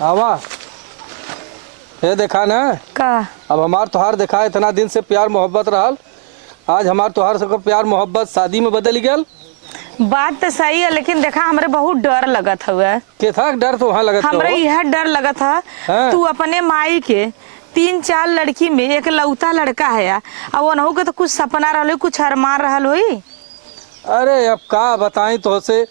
आवा ये देखा ना का अब हमार तोहार देखा इतना दिन से प्यार मोहब्बत रहल। आज हमार तोहार सबका प्यार मोहब्बत शादी में बदल गया। बात तो सही है, लेकिन देखा हमरे बहुत डर लगत हुआ। के था डर तो वहाँ लगत हमरे हो। यह डर लगत था हाँ। तू अपने माई के 3-4 लड़की में एक लौता लड़का है और उनहु के तो कुछ सपना रहल, कुछ अरमान रहल होई। अरे अब का बताई तो से।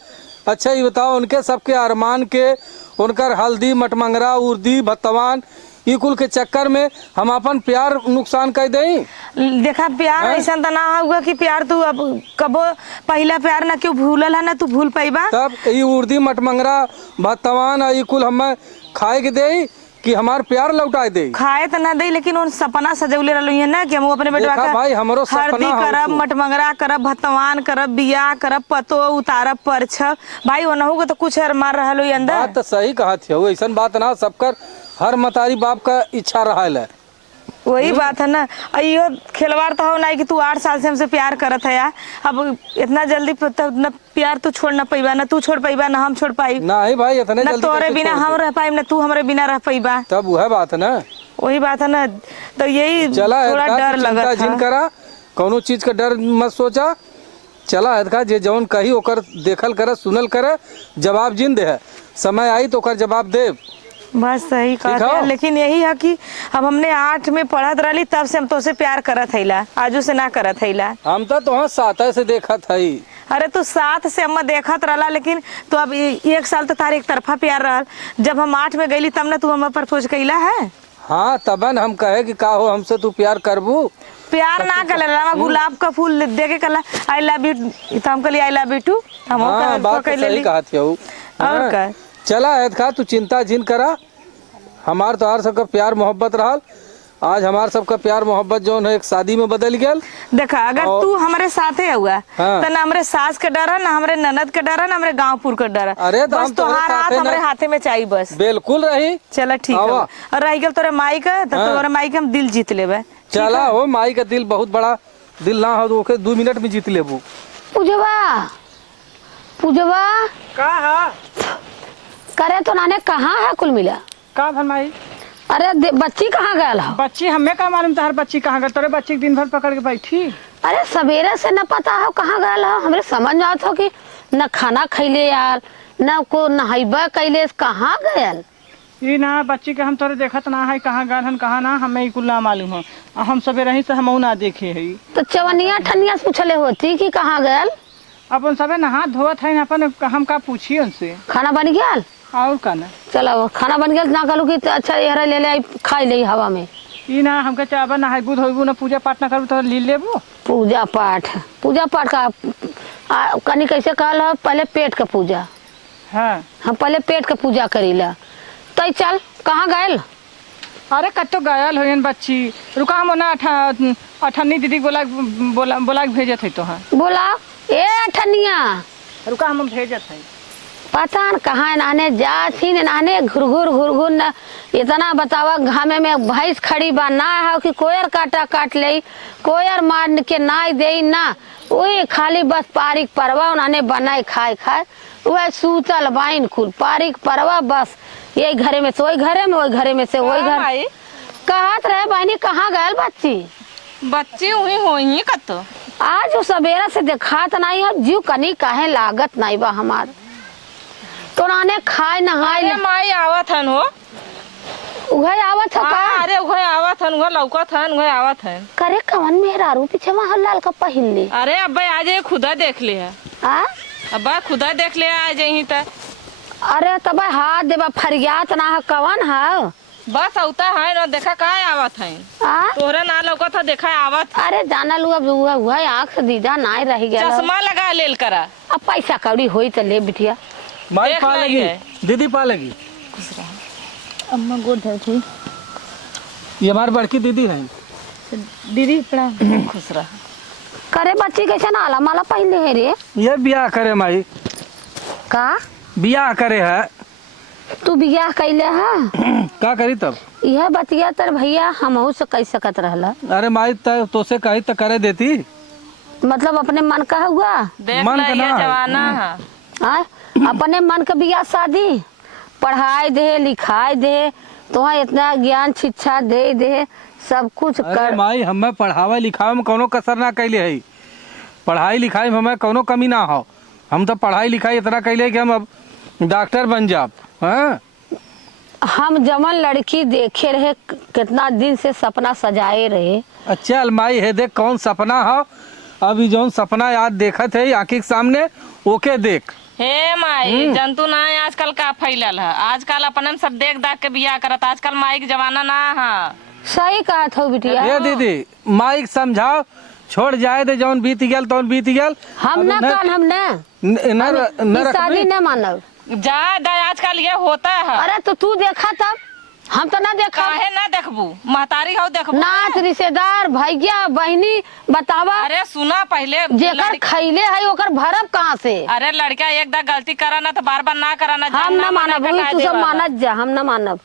अच्छा ये बताओ उनके सबके अरमान के उनकर हल्दी मटमंगरा उर्दी भत्तवान ई कुल के चक्कर में हम अपन प्यार नुकसान कर दें। देखा प्यार हाँ? ऐसा तो ना होगा कि प्यार तू अब कबो पहला प्यार ना क्यों भूलल है ना तू भूल पाईबा। तब ये उर्दी मटमंगरा भत्तवान ई कुल हमें खाए के दे कि हमार प्यार लौटा दे। खाए तो ना दे, लेकिन उन सपना सजौले रहलू है ना कि हम अपने बेटवा देखा का भाई हमरो सपना हल्दी हौ करब तू। मटमंगरा करब भतवान करब बियाह करब पतो उतारब परछब। भाई ओनहु के तो कुछ अरमान रहल होई अंदर। बात तो सही कहा थी, ऐसा बात ना सबकर हर मतारी बाप का इच्छा रहा है। वही बात है ना। यो खिलवाड़ तो हो ना कि तू 8 साल से हमसे प्यार करत है यार। अब इतना जल्दी न प्यार तू छोड़ ना पैबा, ना तू छोड़ पैबा ना हम छोड़ पाई। नहीं भाई इतने ना जल्दी तोरे कैसे बिना छोड़ हम दे? रह पाई ना तू हमरे बिना रह पैबा। तब वह बात है ना। वही बात है ना, तो यही चला थोड़ा डर लगत जिन है। करा कोनो चीज का डर मत सोचा। चला है जे जौन कही ओकर देखल करे सुनल करे जवाब जिन दे है। समय आई तो ओकर जवाब दे। बस सही कहते हैं, लेकिन यही है कि अब हमने 8 में पढ़त रही तब से हम तो से प्यार करत हैला, आजू से ना करत हैला। हम तो तुहाँ 7 से देखत हई। अरे तू 7 से हम देखत रहला, लेकिन तू अब 1 साल तो तारे एक तरफा प्यार रहल। जब हम 8 में गईली तब ना तू हम प्रपोज कैला है। हाँ तबन हम कहे कि का हो हमसे तू प्यार करबू। प्यार ना कर गुलाब का फूल दे के कला आई लव यू तो हम कहली आई लव यू टू। हम हाँ बात तो सही कहा थी। और का चला ऐद खा तू चिंता जिन करा। हमार तो हर सबका प्यार मोहब्बत रहल। आज हमार सबका प्यार मोहब्बत जो है एक शादी में बदल गया। देखा अगर तू हमारे साथे हुआ हाँ। तो ना हमरे सास के डर है, ना हमरे ननद के डर है, ना हमरे गांवपुर के डर है। अरे तो बस हम तोहरे तोहार हाथ साथे हमरे ना- हाथे में चाहिए बस। बिल्कुल रही। चला ठीक है। आवा। और रह गया तोरे माई का तो हाँ। तोरे माई के हम दिल जीत लेबे। चला हो माई का दिल बहुत बड़ा दिल ना हो तो ओके 2 मिनट में जीत लेबू। पूजवा पूजवा का है करे तो नाने कहाँ है कुल मिला। का भरमाई अरे बच्ची कहाँ गया है। बच्ची हमें का मालूम तार बच्ची कहाँ गई। तोरे बच्ची के दिन भर पकड़ के बैठी। अरे सवेरे से न पता है कहाँ गया है। हमरे समझ में आता हो कि न खाना खैले यार न को नहाइबा कैले कहाँ गया। ये ना बच्ची के हम तोरे देखत ना है कहाँ गए हन कहाँ ना हमें कुल ना मालूम है। हम सवेरे ही से हम ना देखे है। तो चवनिया ठनिया से पूछले होती कि कहाँ गया। अपन सबे नहा धोत है अपन हम का पूछी उनसे। खाना बन गया और का ना चलो खाना बन गया ना कहलू कि अच्छा यहरा ले ले खाई ले हवा में। ये ना हमके चाहबा नहाबू धोबू ना पूजा पाठ ना करू तो ले लेबू। पूजा पाठ का कनी कैसे कहल है पहले पेट का पूजा। हाँ हम पहले पेट का पूजा करीला। तो चल कहाँ गए। अरे कतो गयल हो बच्ची रुका हम ना अठन्नी दीदी बोला बोला बोला के भेजत है तो हाँ बोला ए ठनिया रुका हम भेजत है। पता न कहाँ नहाने जाती नहाने घुर न इतना बतावा घामे में भैंस खड़ी बा ना है कि कोयर काटा काट ले कोयर मार के ना दे ना वही खाली बस पारिक परवा उन्होंने बनाए खाए वह सूतल बाइन कुल पारिक परवा बस यही घरे में से वही घरे में वही घरे में से वही घर कहत रहे बहनी कहाँ गए बच्ची वही होई कतो आज वो सवेरा से देखात नहीं है जीव कनी काहे लागत नहीं बा हमार तो नाने खाए नहाए अरे माई आवत हन हो। उहे आवत है का। अरे उहे आवत हन, उहे लौकत हन, उहे आवत हन। करे कवन मेहरारू पीछे वहाँ लाल का पहिन ले। अरे अब्बा आज ये खुदा देख ले है। आ अब्बा खुदा देख ले आज यहीं तक। अरे तब हाथ देबा फरियात ना है कवन है। बस औता है ना देखा का आवत है। आ तोहरे ना लौकत है देखा आवत। अरे जाना लू अब हुआ आँख से दीदा ना रह गया। चश्मा लगा लेल करा। अब पैसा कौड़ी होई तो ले बिटिया। माई देख पा लगी लगी है। दीदी पा लगी। अम्मा गोद थी ये हमारी बड़की दीदी है। दीदी प्रणाम। खुश रह। करे बच्ची कैसे नाला माला पहन ले है रे। ये ब्याह करे माई का ब्याह करे है। तू बियाह कैले है का करी तब यह बतिया तर भैया हमहू से कह सकत रहला। अरे माई तो से कही तो करे देती। मतलब अपने मन का हुआ देख मन ले का ये ना है। जवाना है। आ? अपने मन का बियाह शादी पढ़ाई दे लिखाई दे, तुहा इतना ज्ञान शिक्षा दे दे, सब कुछ अरे कर। माई हमें पढ़ावे लिखावे में कोनो कसर ना कैले है। पढ़ाई लिखाई में हमें कोनो कमी ना हो। हम तो पढ़ाई लिखाई इतना कैले कि हम अब डॉक्टर बन जाब। हाँ हम जमन लड़की देखे रहे, कितना दिन से सपना सजाए रहे। अच्छा अलमाई है, देख कौन सपना हो। अभी जौन सपना याद देखत है आँखी के सामने, ओके देख। हे माई जंतु ना है आजकल का फैलल है। आजकल अपन सब देख दाख के बियाह करत। आजकल माई के जमाना ना है। सही कहा था बिटिया। ये दीदी माइक समझाओ, छोड़ जाए दे, जौन बीत गया तौन बीत गया। हम ना कान हम न शादी न मानब। जा दा आजकल ये होता है। अरे तो तू देखा तब, हम तो ना देखा। काहे ना देखबू, महतारी हो देखबू। नाच रिश्तेदार भैया बहनी बतावा। अरे सुना पहले जेकर खैले है ओकर भरब कहाँ से। अरे लड़का एक दा गलती करा ना तो बार बार ना करा ना। हम ना मानब, तू सब मानत जा, हम ना मानब।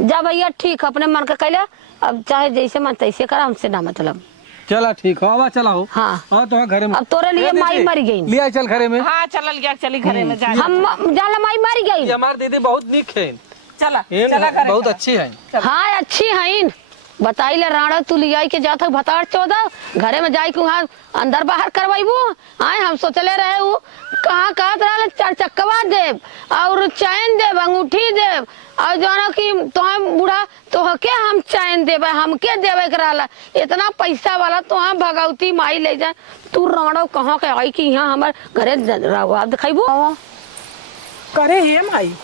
जा भैया ठीक, अपने मन का कैले, अब चाहे जैसे मन तैसे करा, हमसे ना मतलब। चला ठीक हो, अब चला हो। हाँ तो घरे में अब तोरे लिए माई मर गई। लिया चल घरे में। हाँ चलल गया, चली घरे में जा। हम जाला माई मर गई। हमारी दीदी बहुत निक है, चला चला घरे बहुत चला। अच्छी है। हाँ अच्छी है। बताई ले राणा तू लियाई के जात भतार 14 घरे में जाई के वहाँ अंदर बाहर करवाईबू। आए हम सोचले रहे वो कहाँ कहत रहा 4 चक्कवा देव और चैन देव, अंगूठी देव, और जाना कि तुम बूढ़ा तो के हम चैन देवे, हमके देवे कराला। इतना पैसा वाला तो हम भगवती माई ले जाए। तू राणो कहाँ के आई कि यहाँ हमारे घरे दिखाईबू। करे हे माई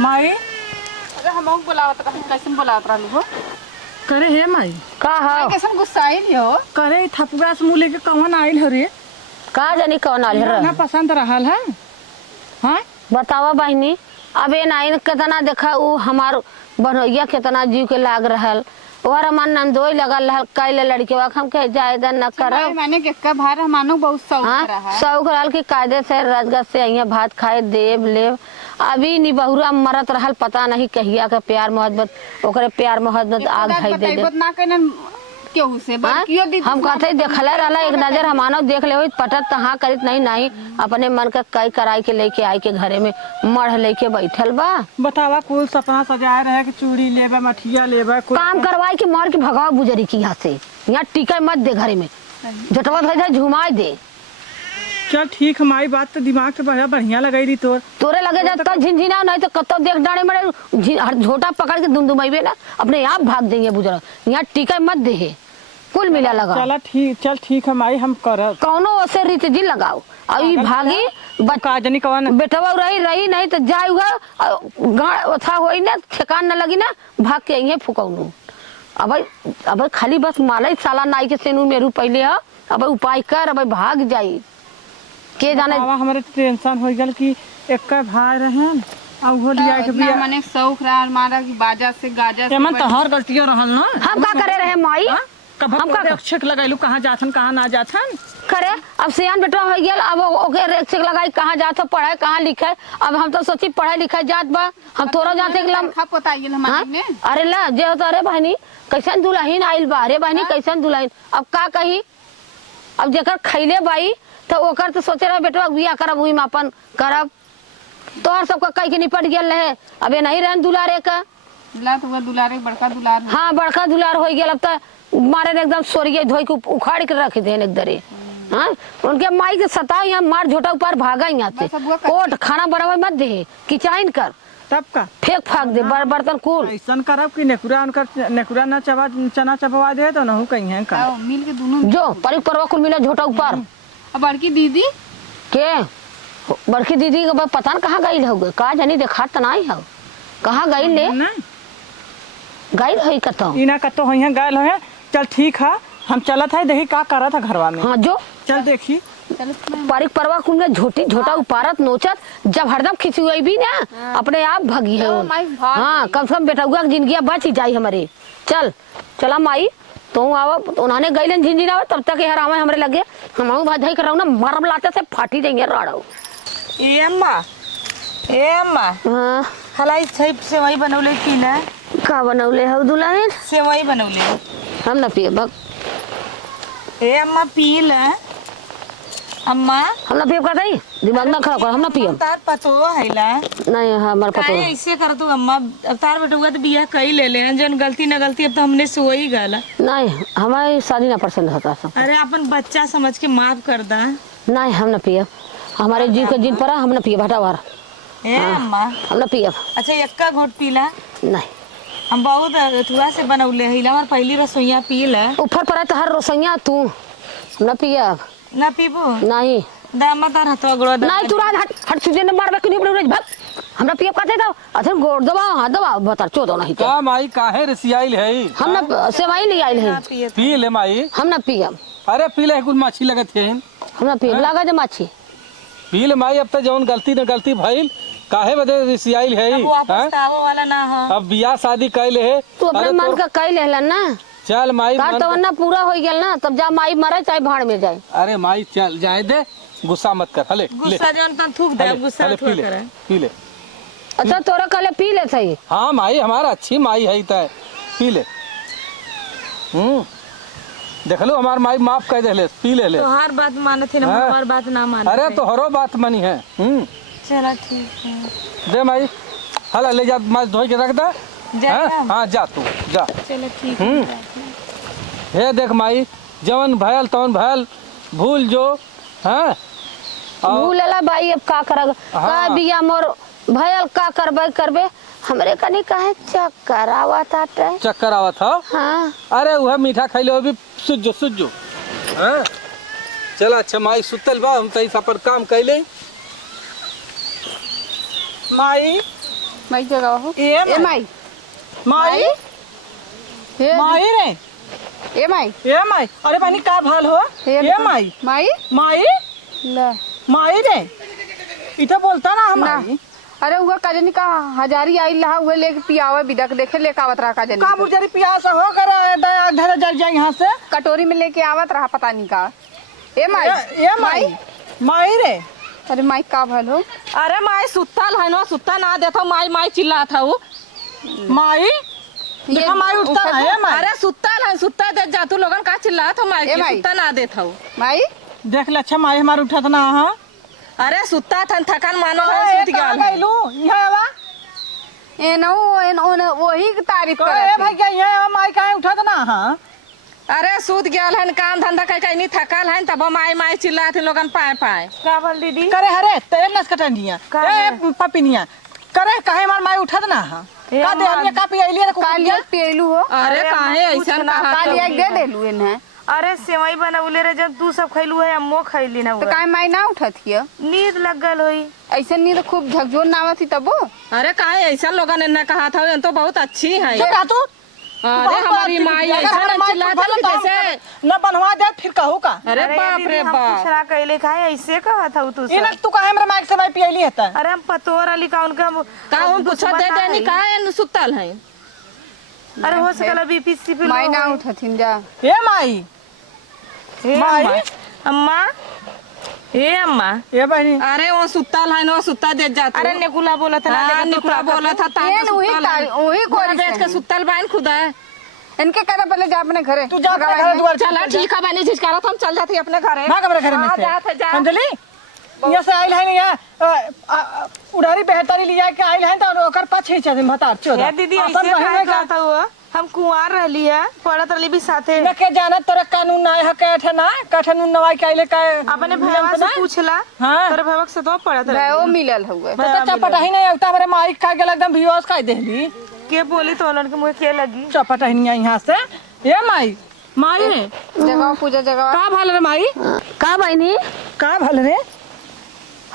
माई। अरे हम बुलावत रहे, कैसे बुलावत रहलू हो? करे हे माई का हो कैसे गुस्साइल हो? करे थपुरा से मुँह लेके कौन आइल हो रे? का जानी कौन आल ना पसंद रहल है। हाँ बतावा बहनी। अब ये नाइन कितना देखा वो हमार बनैया कितना जीव के लाग रहल, और हमार नंदोई लगल रहल। कैले लड़के वाक हम कहे जायदा न करब। मैंने के भार मानो बहुत शौक हाँ शौक रहल कि कायदे से राजगढ़ से अहिया भात खाए देव लेव। अभी नी बहुरा मरत रहल, पता नहीं कहिया के प्यार मोहब्बत ओकरे प्यार मोहब्बत आग भाई दे दे। ना कहन केहू से बड़कियो दीदी हम कहते देखले रहला एक नजर हमानो देख ले पटत तहाँ करित नहीं अपने मन का कई कराई के लेके आई के घरे में मढ़ लेके बैठल बा। बतावा कुल सपना सजाए रहे कि चूड़ी लेबे मठिया लेबे काम करवाई के मार के भगाओ बुजरी की यहाँ से। यहाँ टीका मत दे घरे में, जटवा धर झुमाए दे। चल ठीक है माई, बात तो दिमाग से बड़ा बढ़िया लगाई रही तोरे लगे जाता झिनझिना नहीं तो कतो देख डाणे मरे झोटा पकड़ के दुमदुमाइबे ना अपने आप भाग देंगे बुजुर्ग। यहाँ टीका मत दे, कुल मिला लगा। चल ठीक है माई, हम कर कौनो ओसे रीत जी लगाओ। अब भागी काजनी कवन बेटवा रही नहीं तो जाएगा था होई ना ठेकान न लगी ना भाग के यहीं फुकौनू। अब खाली बस माला साला नाई के सेनू मेरू पहले है। अब उपाय कर, अब भाग जाई के जाने। हमारे टेंशन हो गल कि एक भाई रहे अब हो लिया के बिया माने शौक रहा मारा कि बाजा से गाजा से एमन तो हर गलतियों रहल ना। हम का करे रहे माई, हम का रक्षक लगाइलू कहां जाथन कहां ना जाथन करे। अब सियान बेटा हो गया, अब ओके रक्षक लगाई कहां जात हो पढ़े कहां लिखे। अब हम तो सोची पढ़े लिखे जात बा, हम थोड़ा जाते पोताइल हमारे ने। अरे ला जे होता अरे बहनी कैसन दुल्हन आइल बा, अरे बहनी कैसन दुल्हन। अब का कही, अब जेकर खैले बाई तो ओकर तो सोचे रहे बेटवा बियाह करब हुई अपन करब। तोहर सबका कह के निपट गेल रहे, अबे नहीं रहन दुलारे का। दुलारे बड़का दुलार। हाँ बड़का दुलार हो गया। अब तो मारे एकदम सोरिये धोई के उखाड़ के रख दे एक दरे। हाँ उनके माई के सता यहाँ मार झोटा ऊपर भागा यहाँ से। कोट खाना बनावे मत दे, किचाइन कर तब का फेंक फाक दे बर्तन कुल। ऐसा करब कि नेकुरा उनका नेकुरा ना चना चबवा दे तो ना कहीं है का मिल के दोनों जो परिक परवा कुल मिला झोटा ऊपर। अब बड़की दीदी के बड़की दीदी का पता न कहाँ गई होगे, का जानी देखा तो नहीं हो कहाँ गई ले गई है कतो इना कतो है गायल है। चल ठीक है, हम चलत है देखी का करा था घरवा में। हाँ जो चल देखी परिक परवा कुल में झोटी झोटा उपारत नोचत जब हरदम खिंची हुई भी ना अपने आप भगी है। हाँ कम से कम बेटा हुआ जिंदगी बच ही जाई हमारे। चल चला माई तो आवा उन्होंने गई झिझिना तब तक यार आवे हमरे लगे हम बधाई कर रहा हूँ ना मरब लाते से फाटी जाएंगे राड़ो। ए अम्मा हाँ हलाई सेवई बनौले की ना का बनौले हो दुल्हन? सेवई बनौले हम ना पिए बक। ए अम्मा पी ले अम्मा। हम ना पिए का दई दिमाग ना खराब कर, हम ना पियब। तार पतो हैला नहीं हमारा पता काहे ऐसे कर तू अम्मा? अब तार बेटुआ तो बियाह कई ले ले हैं, जन गलती न गलती अब तो हमने सोई गला। नहीं, हमारी शादी ना पसंद होता सब। अरे अपन बच्चा समझ के माफ कर दा। नहीं हम ना पियब, हमारे जीव के जिन पड़ा हम ना पियब, हटा बाहर। ए अम्मा हम ना पियब। अच्छा एक्का घोट पीला। नहीं हम बहुत अथुआ से बनौले हिला, हमार पहली रसोईया पी ले। ऊपर पड़ा तो हर रोसैया तू, हम ना पियब। ना पीबो नहीं दामा तार हथवा गोड़ दा। नहीं तू रात हट हट सुजे न मारबे कि नहीं भाग, हमरा पियब कहते तो अथन गोड़ दबा हाथ दबा बता चोदो नहीं तो। का माई काहे रसियाइल है? हम ना सेवाई नहीं आइल है, पी ले माई। हम ना पियब। अरे पी ले, कुछ माछी लगत है। हम ना पियब, लागा जे माछी। पी ले माई, अब तो जौन गलती न गलती भइल, काहे बदे रसियाइल है? वो वापस तावो वाला ना हो। अब बियाह शादी कैले है। तू अपने अरे मन तो- का कई लेहलन ना, चल माई तार मन तवन्ना पूरा हो गेल ना, तब जा माई मरे चाहे भाड़ में जाए। अरे माई चल जाए दे, गुस्सा मत कर। हले ले, गुस्सा जन तन थूक दे, हले, गुस्सा हले, थोड़ा पी ले, करे। पी ले। अच्छा तोरा कहले पी ले सही। हाँ माई हमारा अच्छी माई है तय, पी ले। देख लो हमार माई माफ कर दे, पी ले ले। तो हर बात माने थे ना, हाँ। हमार बात ना माने। अरे तो हरो बात मनी है। चला ठीक है। दे माई, हला ले जा, माछ धोई के रख दे। जा हाँ हाँ, जा तू जा। चलो ठीक है। हे देख माई, जवन भयल तवन भयल, भूल जो। हाँ भूलला भाई अब का करग, का हाँ। बिया मोर भयल का करबे करबे, हमरे कनी काहे चक्कर आवत आटे। चक्कर आवत हो? हाँ अरे वह मीठा खाई लो, भी सुजो सुजो। हाँ चल अच्छा माई सुतल बा, हम तई पर काम कैले। माई माई जगह हो ए माई माई हे माई रे ए माई ए माई, अरे पानी का भाल हो? ए माई माई माई ला माई रे, इधर बोलता ना हम ना। माई। अरे हुआ काजनी का हजारी आई लहा हुए लेके पियावे बिदक देखे लेके आवत रहा काजनी का बुझारी प्यास हो कर दया धर जल जाए यहाँ से। कटोरी में लेके आवत रहा पता नहीं का। ए माई ए माई माई रे, अरे माई का भल हो? अरे माई सुत्तल है ना, सुत्ता ना देता माई माई चिल्ला था वो। माई देखा माई उठता है माई। अरे सुत्तल है, सुत्ता दे जा तू लोगन का चिल्ला था माई ए की, माई। सुत्ता ना देता वो। माई देख ले अच्छा माई हमार उठत ना। हाँ अरे सुत्ता था, थकान मानो है, सुत गया है। गइलू यहाँ आवा। ए नो वही की तारीफ तो ए करत भाई क्या यहाँ आवा, माई काहे उठत ना? हाँ अरे सूत गया है, काम धंधा कहीं नहीं थकाल है, तब माई माई चिल्ला थे लोगन पाए पाए। का बोल दीदी? करे हरे तेरे नस कटनिया ए पपिनिया करे काहे मार माई उठत ना? हाँ का दे हमने का पियलिए रे कालिया पियलू हो? अरे काहे ऐसा कालिया दे देलू इन्हें। अरे सेवई बनौले रे, जब तू सब खैलू है, अम्मो खैली ना तो काहे माई ना उठत हिय? नींद लग गल होई। ऐसे नींद खूब झकझोर ना आवत ही तबो। अरे काहे ऐसा लोगन ने कहा था, ये तो बहुत अच्छी है। चुप रह तू। अरे हमारी माई ऐसा ना चिल्लाती कि जैसे न बनवा दे फिर कहू का। अरे बाप रे बाप। दूसरा कहले काहे ऐसे कहा था तू सब? इनक तू काहे हमरा माइक से माई पियली है? अरे हम पतोर अली का उनका का हम कुछ दे देनी काहे सुतल है? अरे हो सकला बीपी सीपी माई ना उठथिन जा। ए माई माई अम्मा ए अम्मा ए बहनी अरे वो सुतल है ना, सुता दे जा तू। अरे निकुला बोला था ना, हाँ, देखा तो निकुला का बोला था ता एन वही वही कोरी बैठ के सुतल बाइन खुदा। इनके कहना पहले जा अपने घरे। तू जा अपने घर द्वार चला ठीक है बने, झिझकारा तो हम चल जाते अपने घरे। भाग अपने घर में हाँ, से जा जा। समझली? यहाँ से आइल है यहाँ उड़ारी बेहतरी लिया के आइल है तो ओकर पाछे चल भतार चोदा। ए दीदी ऐसे काहे कहता हुआ? हम कुंवार रहली है, पढ़त रहली भी साथे। न के जाना तोरा कानून ना है के ना काठनून नवाई के आइले का अपने भैया से पूछला। हाँ। तेरे भैया से तो पढ़त वो रहली। मिलल हुए। तो चपटा ही नहीं उठा हमरे माइक का गेल एकदम भियोस का देली के बोली तो लड़के मुझे के लगी? चपटा ही नहीं यहाँ से। ए माई माई रे जगह पूजा जगह का भल रे माई? का बहनी का भल रे?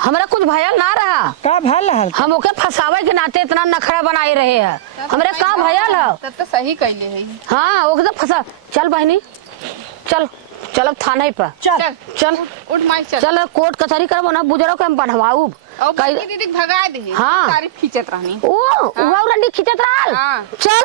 हमरा कुछ भयल ना रहा, का भल रहल? हम ओके फसावे के नाते इतना नखरा बनाई रहे हैं, हमरे का भयल है। तब तो सही कहले है। हाँ ओके तो फसा। चल बहनी चल, चल थाने पर चल चल उठ माई चल। चल कोर्ट कचहरी करबो ना, बुजरो के हम बनवाऊ। और बड़की दीदी के भगा दे। हाँ। तारीफ खींचत रहनी। ओ उहा रंडी खिंचत रहल। हाँ। चल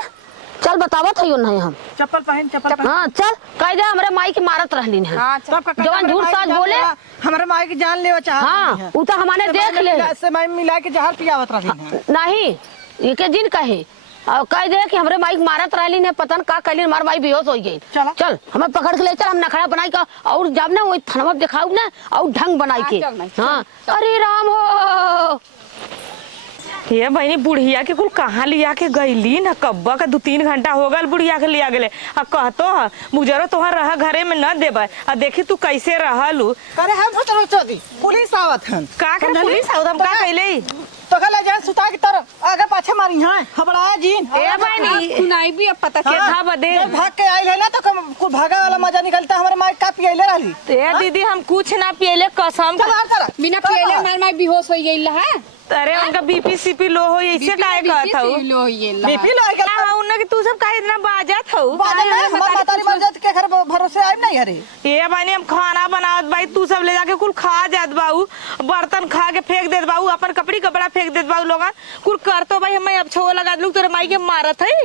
चल बतावत है नहीं हम। चप्पल पहन चप्पल पहन। हाँ चल कह दे हमरे माई के मारत रहली है। हाँ चल। जवान झूठ साज बोले। हमारे माई की जान ले चाह। हाँ उ तो हमारे देख ले से माई मिला के जहर पियावत रही है। नहीं, ये के जिन कहे और कह दे कि हमरे माई मारत रहली ने पता न का कैली हमार माई बेहोश हो गई। चल हमें पकड़ के ले चल, हम नखड़ा बनाई का और जब ना वही थनवा दिखाऊ ना और ढंग बनाई के। हाँ अरे राम हो ये बहनी बुढ़िया के कुल कहाँ लिया के गईली न, कब्बा का 2-3 घंटा हो गल बुढ़िया के लिया गेले। आ कहतो ह मुजरो तोहर रह घरे में न देबे। आ देखी तू कैसे रहलू। करे हम फटल चोदी पुलिस आवत हन का करे पुलिस आउत हम का कइले तो कल जान सुता की तरफ आगे पाछे मारी हां हबड़ाया जीन। ए बहनी सुनाई भी अब पता के था बदे जब भाग के आइल है ना तो कुछ भागा वाला मजा निकलता। हमारे माई का पियले रहली। ए दीदी हम कुछ ना पियले कसम। चल आ कर बिना पियले मार मार बेहोश हो गई है। अरे उनका बीपी सीपी लो हो ऐसे काहे कहत हऊ। लो ये बीपी लो गल ना उन कि तू सब काहे इतना बाजत हऊ। बाजे में हमार मातारी मर जात के घर भरोसे आइब नहीं हरे। ये बहनी हम खाना बनावत भाई, तू सब ले जाके कुल खा जात बाऊ, बर्तन खा के फेंक देत बाऊ, अपन कपड़ा फेंक देत बाऊ लोगन कुल कर तो भाई हमें अब छो लगा लू तोरे माई के मारत है।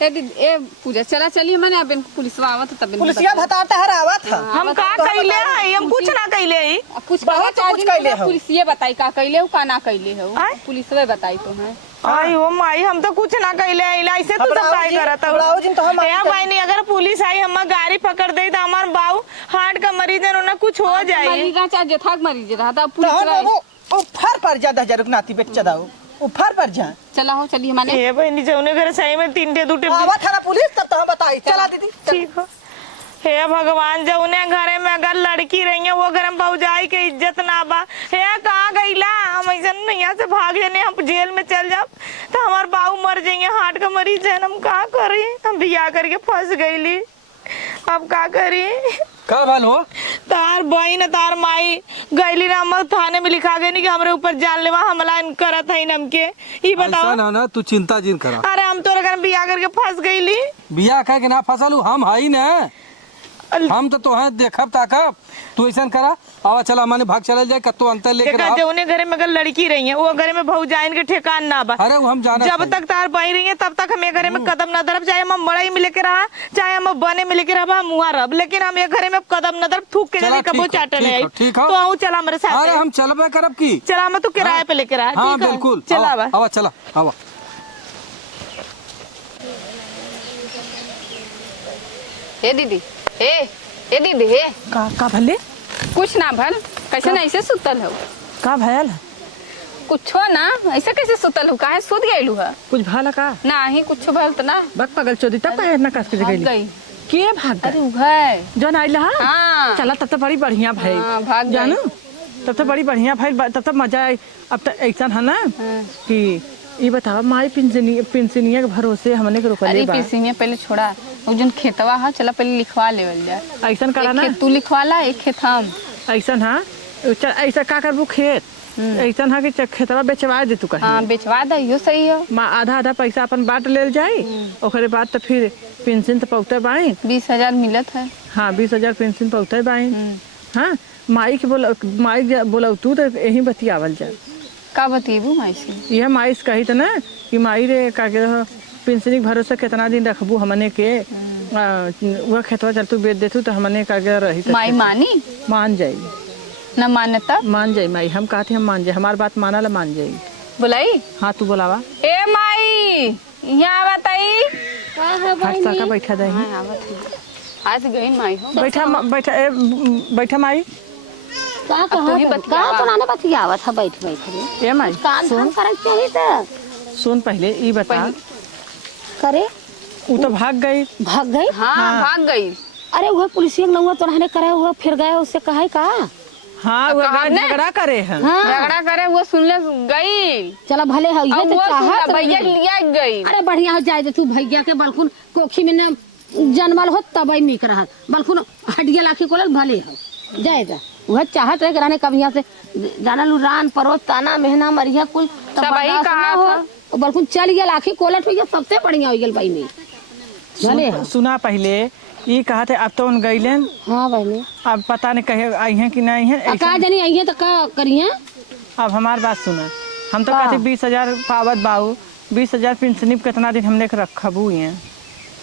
ए पूजा चला चली मैंने अब पुलिस आवत तब पुलिसिया बताता है आवत है। हम का कइले हई, हम कुछ ना कइले हई। कुछ बहुत कुछ कइले हो। पुलिस ये बताई का कइले हो का ना कइले हो। आय? पुलिस वे बताई तो है। आई ओ माई हम तो कुछ ना कइले हई, ऐसे तू सब काय करत घबराओ जिन तो हम ए बहनी अगर पुलिस आई हम गाड़ी पकड़ दे त हमार बाऊ हार्ट का मरीज है ना कुछ हो जाए। मरीजा चाहे जथाक मरीज रहा था तो पुलिस हम वे वो फर पर ज्यादा जरुक नाती बेच दाओ वो फर पर जा। चला हो चलिए माने ए बहनी जौने घर सही में 3-2 आवत है ना पुलिस तब तो हम बताई। चला दीदी ठीक हो। हे भगवान जौने घरे में अगर लड़की रही है वो घर में भौजाई के इज्जत ना बा। हे कहाँ गईला हम ऐसा नहीं यहाँ से भाग जाने हम जेल में चल जाब तो हमार बाऊ मर जाएंगे, हार्ट का मरीज है हम का करी। हम बियाह करके फंस गईली अब का करी। का भाल हो तार बहन तार माई गईली ना हम थाने में लिखा गई नहीं कि हमारे ऊपर जानलेवा हमला करत है नमके। ये बताओ ऐसा ना ना तू चिंता जिन करा। अरे हम तो घर बियाह करके फंस गईली। बिया कह के ना फसलू हम हई ना, हम तो तोहे देखब ताकब। तू ऐसा करा आवा चला माने भाग चल जाए कत्तो अंतर लेकर आ। जौने घरे में अगर लड़की रही है वो घरे में भौजाइन के ठेकान ना बा। अरे वो हम जाना जब तक तार बही रही है तब तक हम घरे में कदम न धरब, चाहे हम बड़ाई में लेके रहा चाहे हम बने में लेके रहा मुहा रब, लेकिन हम एक घरे में कदम न धरब थूक के चला, नहीं कबो ठीक हो, चाटे ठीक नहीं। हो, ठीक हो। तो आऊं चला मेरे साथ। अरे हम चलबे करब की चला मैं तू किराए पे लेके रहा। हाँ बिल्कुल चला आवा आवा चला आवा। ए दीदी ए दीदी हे का भले कुछ ना भल कैसे ना ऐसे सुतल हो का भयल कुछो ना ऐसे कैसे सुतल हो काहे सुत गइलू है कुछ भला का ना ही कुछ भल त ना बक पगल चोदी तब काहे इतना कस के भाग गइली गई। के भाग अरे गई उघै जौन आइल हा हाँ चला तब तो बड़ी बढ़िया भाई हाँ, भाग गई। जानू तब तो बड़ी बढ़िया भाई तब तो मजा आई। अब तो ऐसा है ना कि ये बताओ माई पेंशनिया के भरोसे हमने के रोकले अरे बा। पीसीने पहले छोड़ा वो जन खेतवा है चला पहले लिखवा लेवल जा। ऐसा करा एक ना खेत तू लिखवाला एक खेत हम ऐसा हाँ ऐसा का करबू खेत ऐसा हाँ कि खेतवा बेचवा दे तू कहीं हाँ बेचवा दे यो सही है। माँ आधा आधा पैसा अपन बांट लेल जाए ओकरे बाद तो फिर पेंशन तो पौते बाई। 20,000 मिलत है। हाँ 20,000 पेंशन पौते बाई। हाँ माई के बोला तू तो यही बतियावल जाए का बतेबू माई से यह माई से कही तो ना कि माई रे का पेंशन के भरोसे कितना दिन रखबू हमने के वह खेतवा चल तू बेच देतू तो हमने का रही माई मानी मान जाई न मानता मान जाई माई हम कहते हम मान जाए हमार बात माना ला मान जाई। बुलाई हाँ तू बोलावा ए माई यहाँ बताई हाथ साका बैठा दे आज गई माई हो बैठा माई का कहा तो नाने बतियावत है बैठ बैठ ए माई काम धाम करे चाहिए तो सुन पहले ई बता करे वो तो भाग गई। भाग गई। हाँ भाग गई। अरे वह पुलिसिया नौवा तो रहने करे हुआ फिर गए उससे कहे का हाँ वो झगड़ा करे हैं। झगड़ा करे वो सुन ले गई चला भले है ये तो चाहत भैया लिया गई। अरे बढ़िया हो जाए तू भैया के बलकुन कोखी में न जन्मल हो तब निक रहा बलकुन हड्डिया लाखी कोल भले हो जाए जा वह चाहत है रहने कब यहाँ से जाना लू रान परोस ताना मेहना मरिया कुल सब ही कहा हो बलकुन चल गया लाखी कोलट हुई सबसे बढ़िया हो गई भाई नहीं भले सुना पहले ये कहा थे अब तो उन गईलेन। हाँ भाई अब पता नहीं कहे आई हैं कि नहीं है का जानी आई है तो का करिए। अब हमारी बात सुना हम तो कहते 20,000 पावत बाऊ 20,000 पेंशन कितना दिन हमने के रखबू है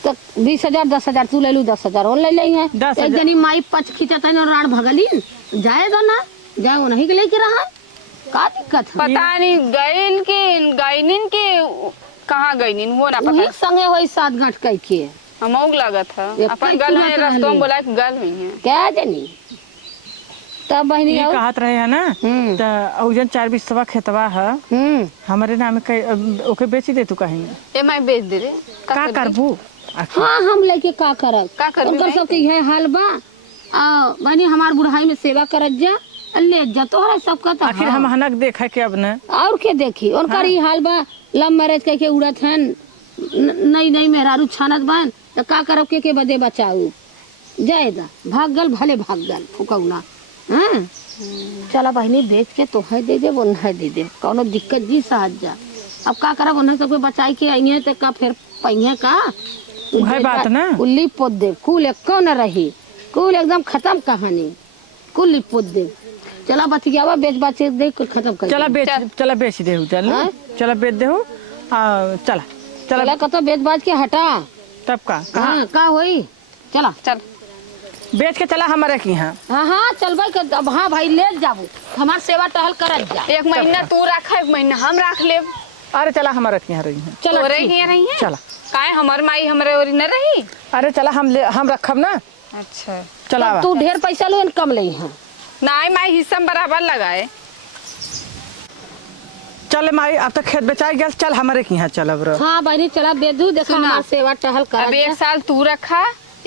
तो 20,000 10,000 तू ले लू 10,000 और ले ली है। 10,000 एक जनी माई पच खींचत है और राण भगली जाए दो ना जाए वो नहीं के लेके रहा का दिक्कत है पता नहीं गईन की कहाँ गई नीन वो ना वही पता संगे वही 7 घाट कह के हमौग लागत है एक अपन कई गल में तुरंत रास्तों रहली। में बोला कि गल में है क्या जानी तब बहनी ये और कहत रहे है ना त औजन 4-20 खेतवा है हमारे नाम ओके बेची दे तू कहीं ए मैं बेच दे रे का करबू हाँ हम लेके का करब का करबी उनकर भाई? सबके यह हाल बा बहनी हमार बुढ़ाई में सेवा करत जा ले जा तोहरा सबका तो आखिर हम हनक देखे के अब न और के देखी उनकर ही हाल बा लव मैरिज के उड़त हन नई नई मेहरारू छानत बन तो का करब के बदे बचाऊ जाएगा भाग गल भले भाग गल फुकौना हाँ चला बहनी बेच के तो है दे दे वो है दे दे कौनो दिक्कत जी सहज जा अब का करब उन्हें सबके बचाई के आई तो का फिर पहिए का वही बात ना। कुल्ली पोत दे कुल एको न रही कुल एकदम खत्म कहानी कुल पोत दे चला बतियावा बेच बाच दे कुल खत्म कर चला बेच दे चल हाँ? चला बेच दे चला चला कतो बेच बाच के हटा तब का हाँ का होई चला चल बेच के चला हमारे की यहाँ हाँ हाँ चल भाई अब हाँ भाई ले जाबू हमार सेवा टहल करत जा एक महीना तू रखा एक महीना हम रख ले अरे चला हमारे की यहाँ रही है चलो तोरे ठीक। ही रही है चला काहे हमर माई हमरे ओरी न रही अरे चला हम रखब ना अच्छा चला तब तू ढेर पैसा लो कम ले है नाई माई हिस्सा में बराबर लगाए चल माई अब तक खेत बेचाई गया चल हमारे की यहाँ चल अब हाँ बहनी चला बेदू देखा सुना। हमार सेवा टहल अब कर एक साल तू रखा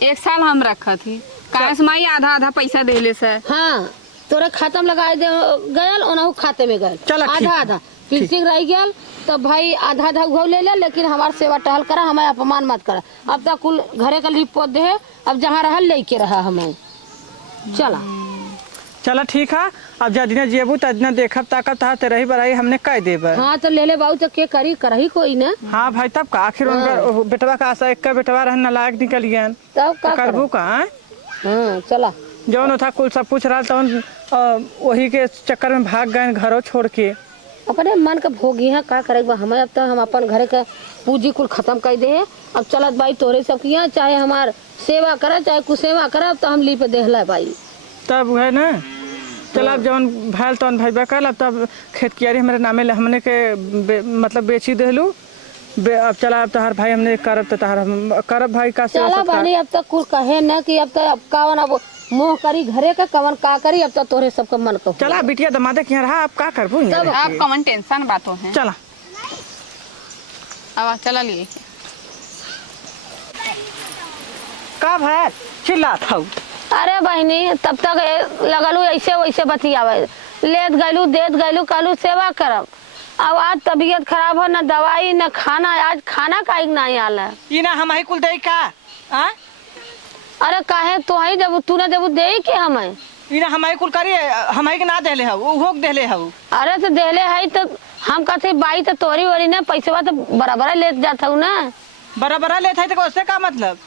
एक साल हम रखा थी काश माई आधा आधा पैसा देले से हाँ तोरे खाता में लगाए दे गयल ओनहु खाते में गयल चलो, ठीक आधा है, आधा फिक्सिंग रह गयल तो भाई आधा आधा उघाव ले ले लेकिन हमार सेवा टहल करा हमें अपमान मत करा अब तक कुल घरे का लिप पोत दे अब जहाँ रहा लेके रहा हमें चला चला ठीक है अब जदिना जेबू तदिना देखब ताकत ता तेरही बराई हमने कह देब हाँ तो ले ले बाबू तो के करी करही कोई ना हाँ भाई तब का आखिर उनका बेटवा का आशा एक बेटवा रहन नालायक निकलियन तब का करबू करब? का आय? हाँ चला जौन था कुल सब कुछ रहा तौन वही के चक्कर में भाग गए घरों छोड़ के अपने मन का भोगी है का करे हमें अब तो हम अपन घरे के पूंजी कुल खत्म कर दे अब चलत भाई तोरे सब किया चाहे हमार सेवा करे चाहे कुसेवा करे अब तो हम ली पे देहला भाई तब है ना चल अब जौन भैल तौन भाई कल अब तब खेत कियारी हमारे नामे हमने के मतलब बेची देलू अब चला अब तहार भाई हमने करब तो तहार करब भाई का सेवा चला सत्कार। बानी अब तक कुल कहे न कि अब तक अब कावन अब मोह करी घरे का कवन का करी अब तक तोरे सबका मन को चला बिटिया दमादे के यहाँ रहा अब का करबू यहाँ रह आप के? कौन टेंशन बातों है चला अब चला लिए का भाई चिल्ला था अरे बहनी तब तक लगलू ऐसे वैसे बतियावे लेत गलू देत गलू कहलू सेवा करब अब आज तबीयत खराब हो न दवाई न खाना आज खाना काहे नहीं आला ये ना हम ही कुल दे का आ अरे काहे तो ही जब तू न जब दे के हमें ये ना हम ही कुल करी हम ही के ना देले हऊ उ होक देले हऊ अरे तो देले है तो हम कहते बाई तो तोरी वरी न पैसा तो बराबर लेत जाता हूँ ना बराबर लेत है तो उससे का मतलब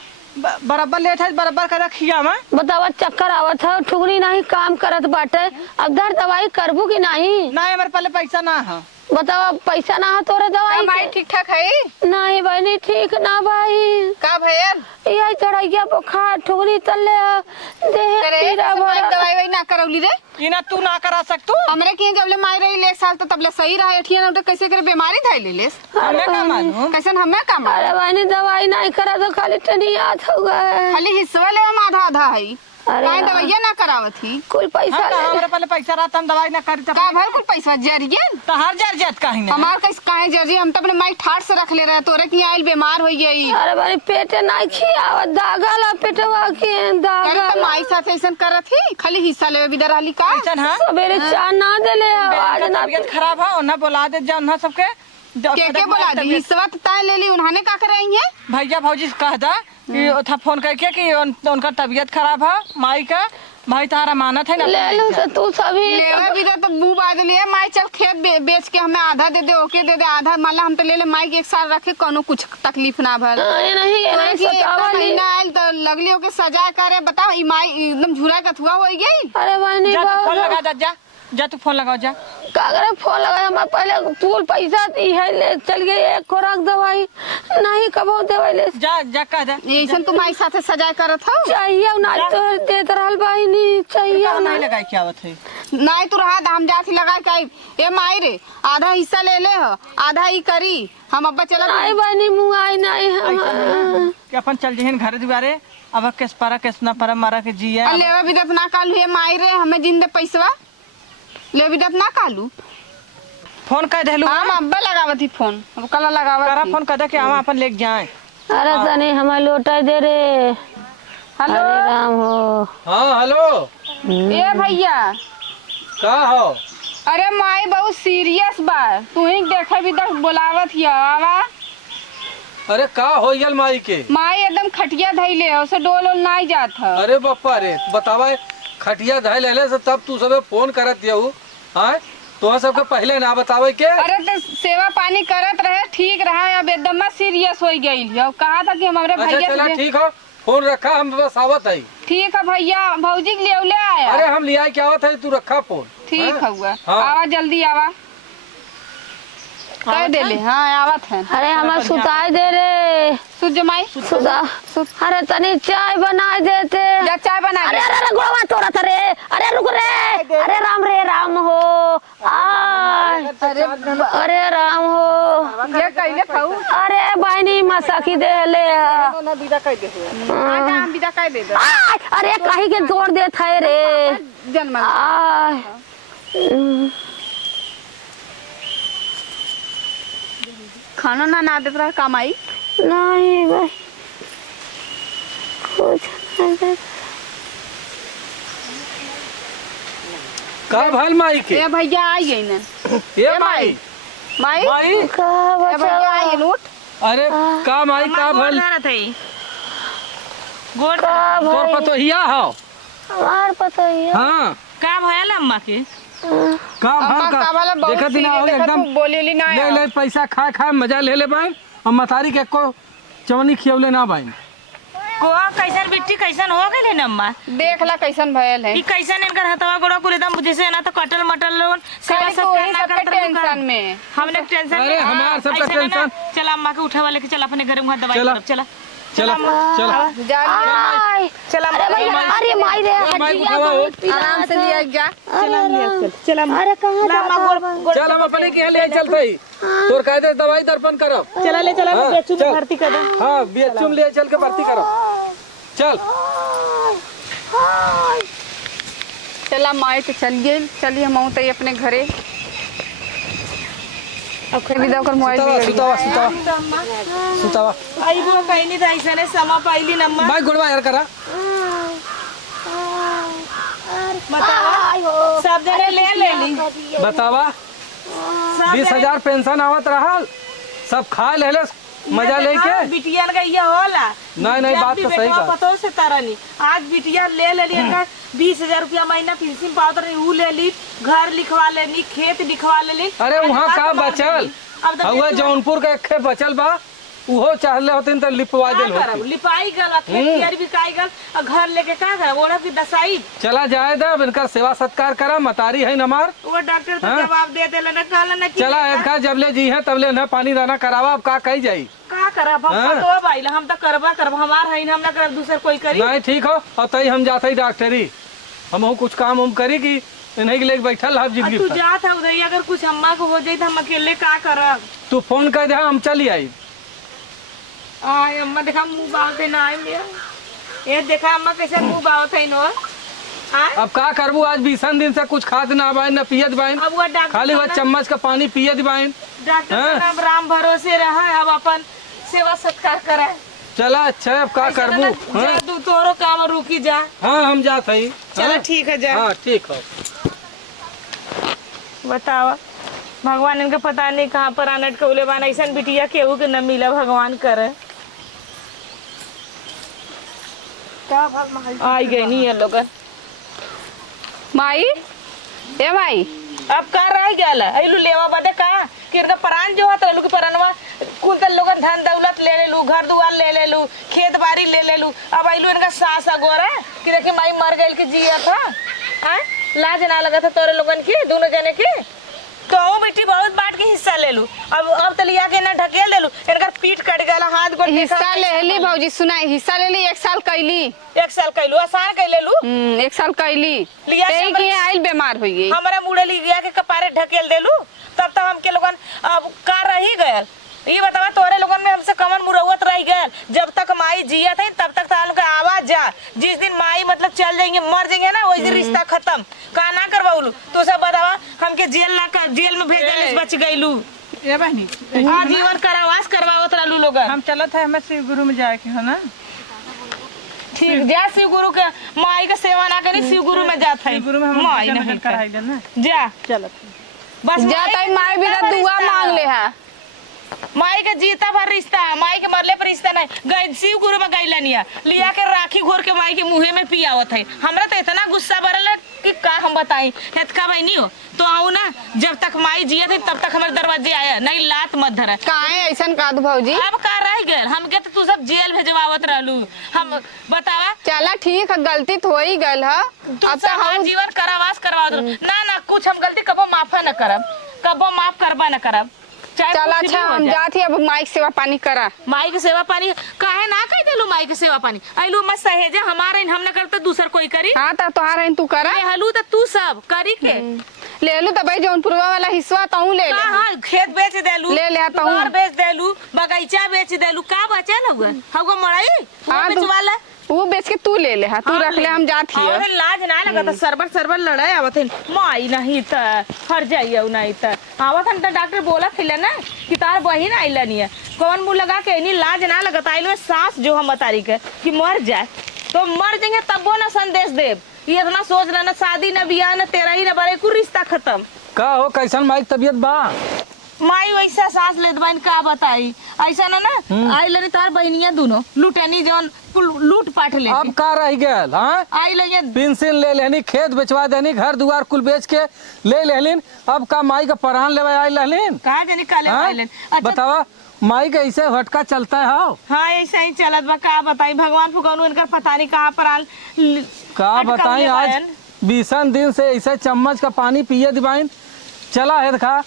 बराबर लेत है बराबर कर रखिया में बतावा चक्कर आवत है ठुगनी नहीं काम करत बाटे अब दर दवाई करबू की नहीं ना हमारे पहले पैसा ना है बतावा पैसा ना हो तोरे दवाई माई के? ठीक ठाक है नहीं बहनी ठीक ना भाई का भैया यही चढ़ैया बुखार ठुगनी तले देह तेरे पीड़ा माई भरल। दवाई वही ना करौली रे ये ना तू ना करा सकतू हमरे के जबले माई रही एक साल तो तबले सही रहा एठिया ना कैसे करे बीमारी धाई ले लेस हमें का मालूम कैसन हमें का मार अरे बहनी दवाई नहीं करा तो खाली टनियात हो गए खाली हिस्सा ले हम आधा आधा है अरे काहे यार। दवाइया ना करावत थी कुल पैसा हम ले ले। हमारे पहले पैसा रहता हम दवाई ना करी तब का भाई कुल पैसा जरिए तो हर जर जत कहीं ना हमार कैसे काहे जरिए हम तो अपने माई ठाट से रख ले रहे तोरे की आइल बीमार हो गई अरे बहनी पेटे नहीं खियावत दागला पेटवा के अरे तो दागला माई साथ ऐसा करत ही खाली हिस्सा लेवे बिदर रहली का ऐसा है सवेरे चाय ना देले आज ना तबीयत खराब है ना बुला दे जा ना सबके के बोला दी हिस्सा तो तय ले ली उन्होंने का कराई है भैया भौजी से कह दा कि था फोन करके कि उनका तबीयत खराब है माई का भाई तारा मानत है ना ले लूं तो तू सभी लेवे बिदर तो मुंह बांध लिए माई चल खेत बेच के हमें आधा दे दे ओके दे दे आधा मान ला हम तो ले ले माई के एक साल रखे कोनो कुछ तकलीफ ना भर ये नहीं ये नहीं सतावली महीना आयल तो लगली हो के सजा करे बताओ ई माई एकदम झूरा कथुआ हो गई अरे बहनी जा तू फोन बहुत लगा जा जा तू फोन लगाओ जा कागरे फोन लगाया मैं पहले तू पैसा दी है ले चल गई एक खुराक दवाई नहीं कबो दवाई ले जा जा कह दे ऐसा तुम माई साथे सजा करत हो चाहिए ना तो देत रहल बहनी चाहिए नहीं ना लगाई क्या आवत है नहीं तू रहा हम जाती लगा के ए माई रे आधा हिस्सा ले ले हो आधा ही करी हम अब्बा चला नहीं बनी मुआई नहीं हम कि अपन चल जहन घर दुआरे अब केस पारा केस ना पारा मारा के जिया लेवा बिदत ना कालू हे माई रे हमें जिंदे पैसवा ले बिदत ना कालू फोन कर देलू हम अब्बा लगावती फोन अब कल लगावत करा फोन कर दे कि हम अपन लेके जाए। अरे तनी हमें लौटा दे रे। हेलो अरे राम हो। हाँ हेलो ए भैया का हो? अरे माई बहुत सीरियस बा तू ही देखे भी तक बुलावत हिया आवा। अरे का हो यल माई के? माई एकदम खटिया धैले है उसे डोल ओल नहीं जात है। अरे बप्पा रे बतावा खटिया धैल ले से तब तू सबे फोन करत दियू हाँ तो सबके पहले ना बतावे के? अरे तो सेवा पानी करत रहे ठीक रहा अब एकदम सीरियस हो गई है कहा था कि हमारे अच्छा भैया चला ठीक हो फोन रखा हम बस आवत है। ठीक है भैया भौजी के लिए ले आया। अरे हम लिया क्या आवत है तू रखा फोन। ठीक हाँ? हुआ हाँ। आवा जल्दी आवा कह दे ले हाँ आवत है। अरे हमें सुताई दे रे। सुज माई सुता अरे तनी चाय बना देते। जा चाय बना अरे अरे अरे गुड़वा तोड़ा था रे। अरे रुक रे। अरे राम हो आय। अरे राम हो ये कहले खाऊ अरे बहनी मसाकी दे ले ना विदा कह दे हम विदा कह दे आय। अरे कहीं के जोड़ दे थे रे जन्म आय। खाना ना देत रहा कमाई नहीं भाई कुछ नहीं दे। का भल माई के? ए भैया आई गई न ये माई माई माई का ए भैया आई बचा लूट अरे का माई का भल गोड़ तोर पतोहिया हो? हमार पता ही है। हाँ का भयल अम्मा के? का अम्मा भल का वाला बहुत देखत ना हो सीरियस एकदम बोलेली ना ले ले पैसा खा खा मजा ले ले बाइन और मतारी के को चवनी खियवले ना बाइन। को कैसन बिट्टी कैसन हो गइले न अम्मा? देख ला कैसन भयल है ई कैसन इनकर हथवा गोड़ा कुल एकदम जैसे ना तो कटल मटल लोन सेवा खाली सब तो वही करना सबके करत रहू टेंशन में हमने टेंशन अरे में हमार सबका ऐसे ना, टेंशन। चल अम्मा के उठावा लेके चल अपने घर में दवाई चला। करब चला चला चला जा आय। चला अरे भैया अरे माई रे माई उठावा हो। आराम से लिया जा अरे कहाँ जाता चल हम अपने के यहाँ ले चलते ही तोर कायदे दवाई दर्पण करब। चला ले चला हाँ, बेचू में चल। भर्ती कर दे। हाँ बेचुम ले चल के भर्ती करब चल। चला माई तो चल गई चलिए हम तो अपने घरे अब फिर विदा कर मोबाइल सुतावा सुतावा सुतावा सुतावा आई वो कहीं नहीं था ऐसा ने समा पाइली न अम्मा भाई गुड़वा यार करा बतावा सब जने ले ले ली बतावा 20,000 पेंशन आवत रहल सब खा ले मजा लेके। बिटिया का ये होला नहीं बात तो सही बात। पतो से तरनी आज बिटिया ले ली इनका 20,000 रुपया महीना पेंशन पावत रही ऊ ले ली घर लिखवा लेनी खेत लिखवा लेनी। अरे वहाँ का बचल अब तो हुआ जौनपुर का एक बचल बा उहो चाहले होते तो लिपवा देल होती। लिपाई गल खेत भी काई गल और घर लेके का कर ओड़ा की दसाई चला जाए दा इनका सेवा सत्कार करा मतारी है नमार वो डॉक्टर तो हाँ? जवाब दे देला न कहला न कि चला इनका जब ले जी है तब ले न पानी दाना करावा अब का कही जाई। का करब हम हाँ? पतो बाइला हम तो करबा करब हमार है हम ना करब दूसर कोई करी। नहीं ठीक हो और तई हम जाते ही डॉक्टरी हम कुछ काम हम करी कि नहीं लेके बैठल हम जिंदगी तू भर। जात है उधर अगर कुछ अम्मा को हो जाई तो हम अकेले का करब? तू फोन कर दे हम चली आई। आय अम्मा देखा मुंह बावते ना आए मेरा ये देखा अम्मा कैसे मुंह बावते नो आय अब का करबू आज 20 दिन से कुछ खाद ना बाइन न पियत बाइन अब वो डॉक्टर खाली वो चम्मच का पानी पियत बाइन। डॉक्टर हाँ? का नाम राम भरोसे रहा अब अपन सेवा सत्कार करे। चला अच्छा अब का करबू। हाँ जा तू तोरो काम रुकी जा। हाँ हम जाते ही। चलो ठीक है जा। हाँ ठीक हो। बतावा भगवान इनका पता नहीं कहाँ पर आनट कौले बान ऐसा बिटिया केहू के न मिला भगवान करे। आई गई नहीं है लोग माई ए माई अब का रह गया ऐलू लेवा बदे का कि इनका परान जो है तो परानवा कुल तल लोगन धन दौलत ले लेलू घर दुआर ले लेलू खेत बाड़ी ले लेलू अब ऐलू इनका सास अगोरा कि देखी माई मर गई कि जिया था आ? लाज ना लगा था तोरे लोगन के दोनों जने के तो बेटी बहुत बांट के हिस्सा ले लू अब तो लिया के ना ढकेल देलू इनका पीठ कट गया हाथ गोड़ हिस्सा ले ली भौजी, सुना हिस्सा ले ली, 1 साल कैली। 1 साल कैलू आसान कैले लू 1 साल कैली लिया से के आइल बीमार हो गई। हमारा मुड़े ली गया के कपारे ढकेल देलू तब तक हमके लोगन अब का रही गयल। ये बतावा तोरे लोगन में हमसे कमन मुरवत रह गयल। जब तक माई जिया थे तब तक तान का आवाज जा, जिस दिन माई मतलब चल जाएंगे मर जाएंगे ना वही दिन रिश्ता खत्म। का ना करवाऊलू तू सब बतावा हमके जेल में भेज देले बच गईलू। ये बहनी आजीवन कारावास करवावत रहलू लोगन। हम चलत है हमें शिव गुरु में जाए के हो ना। ठीक जा शिव गुरु के माई के सेवा ना करी शिव गुरु में जात है। शिव गुरु में हम माई पूजा नहीं कराई ले ना। जा चलत बस जाता है माई भी दुआ मांग ले है। माई के जीता भर रिश्ता, माई के मरले पर रिश्ता नहीं। गए शिव गुरु में गईला निया लिया के राखी घोर के माई के मुंहे में पियावत है। हमरा तो इतना गुस्सा भरल है कि का हम बताई। हेतका भाई नहीं हो तो आओ ना, जब तक माई जिया थी तब तक हमारे दरवाजे आया नहीं लात मत धरा। काहे ऐसन का भौजी? अब का रह गए हमके तो तू सब जेल भेजवावत रहलू। हम बतावा चला ठीक है, गलती तो हो ही गल है। तू अब तो सब हम जीवन करावास करवा दो ना ना कुछ हम गलती कबो माफा न करब, कबो माफ करबा न करब। चाहे चला कुछ भी अच्छा हो हम जाए। जाती अब माई के सेवा पानी करा। माई के सेवा पानी काहे ना कह देलू। माई के सेवा पानी आइलू मत सहेजा हमारे हम न करते दूसर कोई करी। हाँ तो तोहार तू करा ए हलू तो तू सब करी के ले लू तो भाई जौनपुरवा वाला हिस्सा तू ले ले। हाँ खेत बेच देलू ले ले तो घर बेच देलू बगीचा बेच देलू का बचा ना हुआ हमको मड़ाई हाँ, बेचवा ले। वो बेच के तू ले ले तू हाँ, रख ले हम जाती है। आवत लाज ना लगता सरबर सरबर लड़ाई आवत माई नहीं त हर जाइए नहीं त आवत तो डॉक्टर बोला थिले ना कि तार बहिन आइला नहीं है कौन मुंह लगा के नहीं लाज ना लगता आइल में सांस जो हम तारीख है कि मर जाए तो मर जाएंगे तब वो ना संदेश देव। ये इतना सोच रहा ना शादी ना बियाह ना तेरा ही ना बड़े कुछ रिश्ता खत्म। का हो कैसन माई के तबीयत बा? माई वैसा सांस लेत बहन का बताई ऐसा ना आई लनी तार बहनिया दोनों लुटनी जौन लूट पाट ले अब का रह गयल? हाँ आई लगे पेंशन ले लेनी, खेत बेचवा देनी, घर दुआर कुल बेच के ले लेलिन। अब का माई का परान लेवे आई लहलिन? कहा जानी काले हाँ? पाइलन। अच्छा बतावा माई का ऐसे हटका चलता है। हाँ हाँ ऐसा ही चलत बा का बताई भगवान फुकौन इनका पता नहीं कहाँ पर आल का बताई आज 20 दिन से ऐसे चम्मच का पानी पिए दिवाइन चला है खा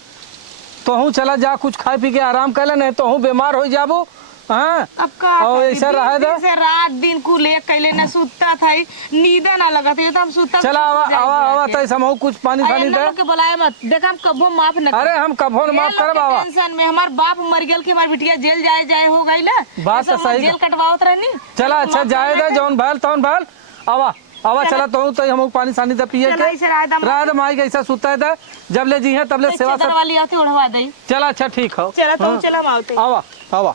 तोहू चला जा कुछ खाए पी के आराम कर ले नहीं तोहू बीमार हो जाबो। हाँ अब का और ऐसा रहे दिन दे से रात दिन कुल एक कैले न सुतता था नींद ना लगत ये तो हम सुतता चला आवा आवा आवा तय समहू कुछ पानी फानी दे। के बुलाए मत देख हम कबो माफ न अरे हम कभो न माफ करब। आवा टेंशन में हमार बाप मर गेल कि हमार बिटिया जेल जाए हो गई ना बात तो सही जेल कटवावत रहनी। चला अच्छा जाए दे जौन भैल तौन भैल। आवा आवा चला तो हम पानी सानी दे पिए चला ऐसे रात माई के ऐसा सुता है जब ले जी है तब ले सेवा वाली आती उड़वा दई। चला अच्छा ठीक हो। चला तो चला हम आवते आवा आवा